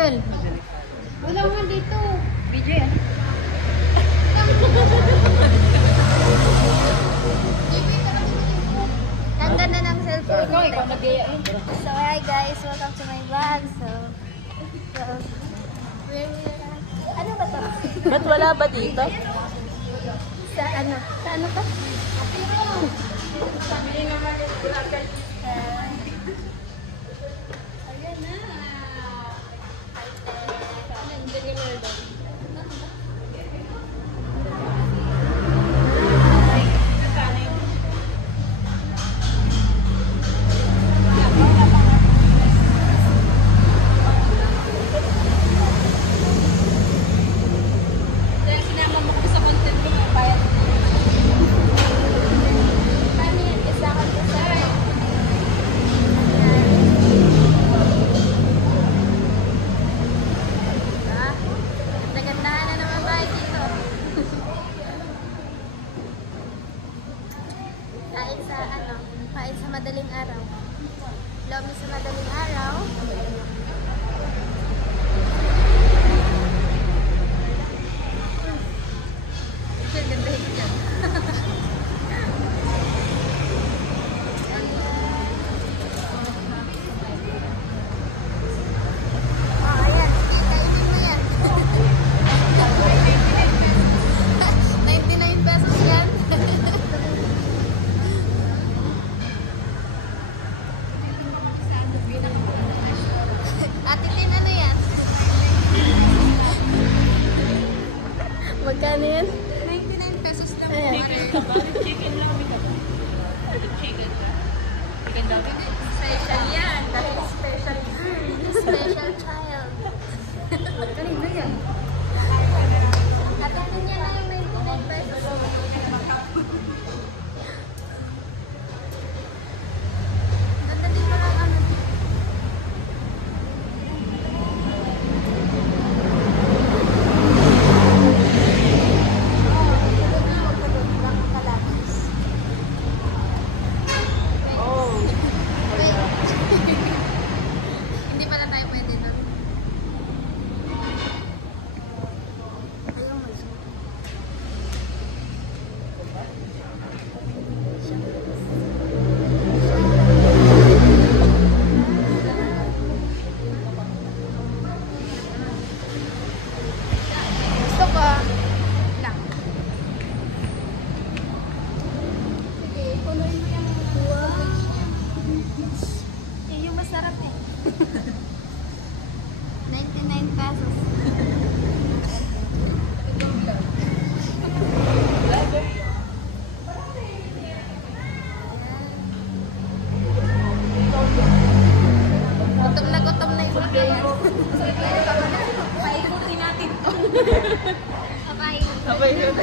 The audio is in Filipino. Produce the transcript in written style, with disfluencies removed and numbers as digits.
Michelle. Wala nga dito. BJ yan. Ang ganda ng cellphone. So hi guys, welcome to my vlog. Ano ba to? Ba't wala ba dito? Sa ano? Sa ano to? Ayan na. Kain sa madaling araw. Lomi sa madaling araw. Ang ganda higit yan. Ayan. Kainin mo yan. 99 pesos yan. Ate Tin, ano yan? Magkano yan? 99 pesos lang. Chicken lang. Chicken. Chicken daw. Special yan. Dahil special girl. Special child. Kanina yan. Ate Tin, yan lang yung 99 pesos. Ganda din pala ano. Hindi pala tayo pwede doon. Ayaw mo. Gusto ko lang. Sige, punuin mo yung yung masarap eh. 99 pesos. Gutom na yung mga yan. Paikutin natin to. Bye. Sabay yun.